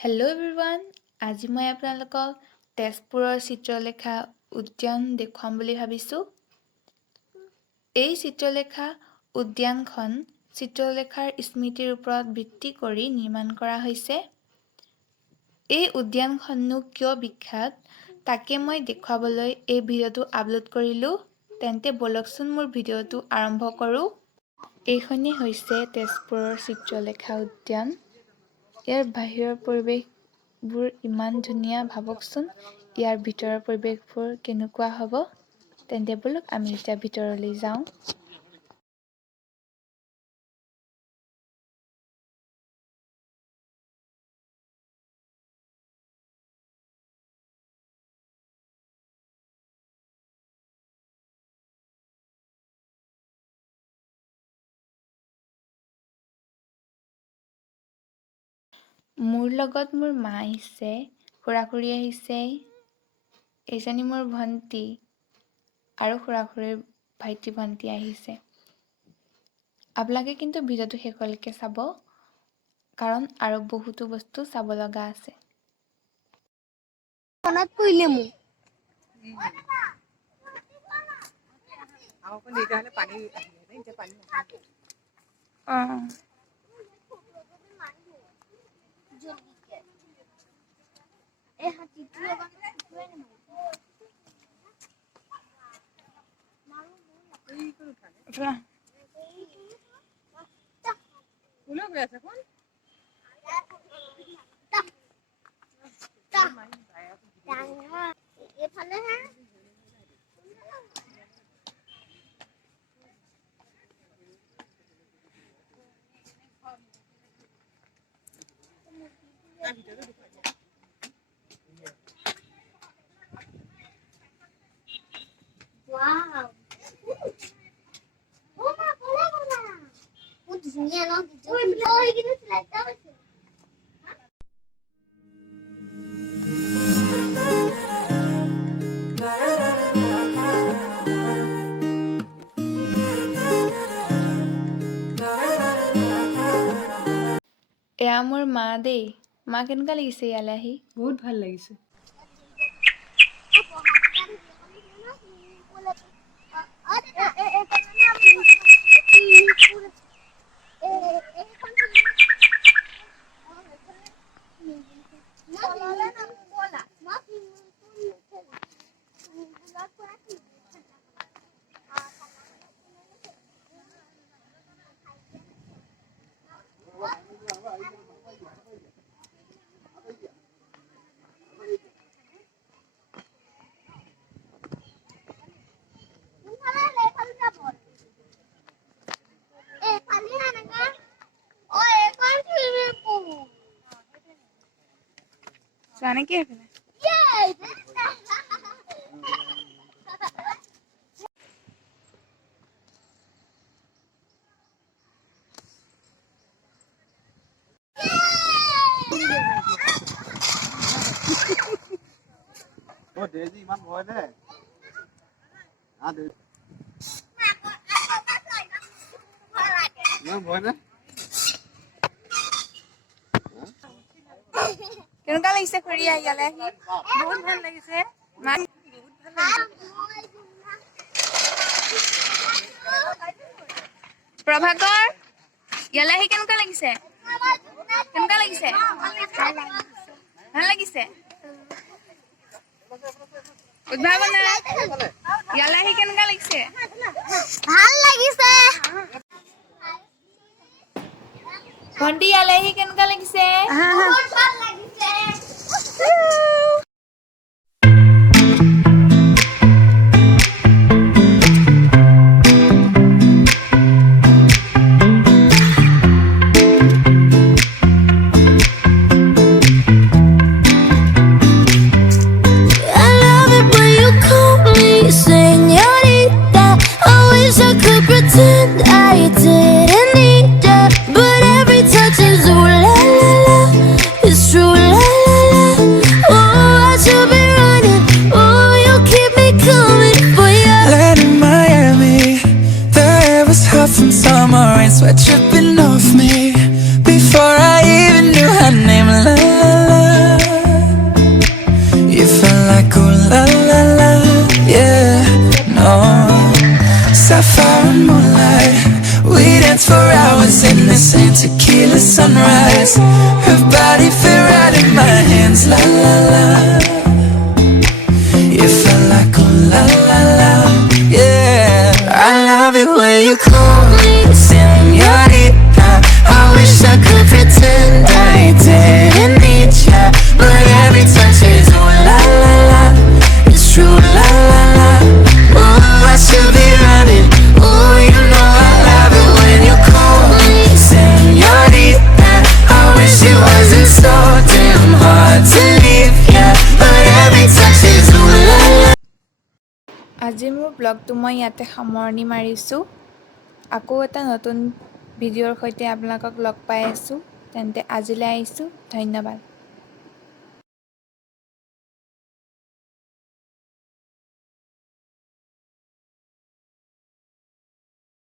Hello' everyone, আজি মই আপোনালোকক তেজপুৰৰ চিত্ৰলেখা উদ্যান দেখুৱাম বুলি ভাবিছোঁ। এই চিত্ৰলেখা উদ্যানখন চিত্ৰলেখাৰ স্মৃতিৰ ওপৰত ভিত্তি কৰি নিৰ্মাণ কৰা হৈছে। এই উদ্যানখননো কিয় বিখ্যাত তাকে মই দেখুৱাবলৈ এই ভিডিঅ'টো আপলোড কৰিলোঁ। তেন্তে বলকচোন মোৰ ভিডিঅ'টো আৰম্ভ কৰোঁ। এইখনেই হৈছে তেজপুৰৰ চিত্ৰলেখা উদ্যান। ইয়াৰ বাহিৰৰ পৰিৱেশবোৰ ইমান ধুনীয়া, ভাবকচোন ইয়াৰ ভিতৰৰ পৰিৱেশবোৰ কেনেকুৱা হ'ব। তেন্তে বলক আমি এতিয়া ভিতৰলৈ যাওঁ। মোৰ লগত মোৰ মা আহিছে, খুৰা-খুৰী আহিছে, এইজনী মোৰ ভণ্টি আৰু খুৰা-খুৰীৰ ভাইটি-ভণ্টি আহিছে। আপোনালোকে কিন্তু ভিডিঅ'টো শেষলৈকে চাব, কাৰণ আৰু বহুতো বস্তু চাব লগা আছে। মনত পৰিলে মোৰ ধুনীয়া ন? এয়া মোৰ মা দেই। মা, কেনেকুৱা লাগিছে ইয়ালৈ আহি? বহুত ভাল লাগিছে। চোৱা নেকি সেইফালে? ইমান ভয় নে? ইমান ভয় নে? কেনেকুৱা লাগিছে খুৰী ইয়ালৈ আহি? বহুত ভাল লাগিছে। প্ৰভাকৰ, ইয়ালৈ আহি কেনেকুৱা লাগিছে? কেনেকুৱা লাগিছে? ভাল লাগিছে? উদ্ভাৱনা, ইয়ালৈ আহি কেনেকুৱা লাগিছে? ভাল লাগিছে। ভণ্টি, ইয়ালৈ আহি কেনেকুৱা লাগিছে? বহুত ভাল লাগিছে। Pretend I didn't need ya, but every touch is ooh la la la. body fit right in my hands. La la la. You felt like oh la la la. Yeah, I love it when you call me señorita. I wish I could pretend I didn't need ya, but every touch is oh la la la. It's true la la la. Oh, I should be running. Oh, you know I love it when you call me señorita. I wish it wasn't so damn hard to leave ya, but every touch is ooh la la. আজি মোৰ ব্লগটো মই ইয়াতে সামৰণি মাৰিছোঁ। আকৌ এটা নতুন ভিডিঅ'ৰ সৈতে আপোনালোকক লগ পাই আছোঁ। তেন্তে আজিলৈ আহিছোঁ। ধন্যবাদ।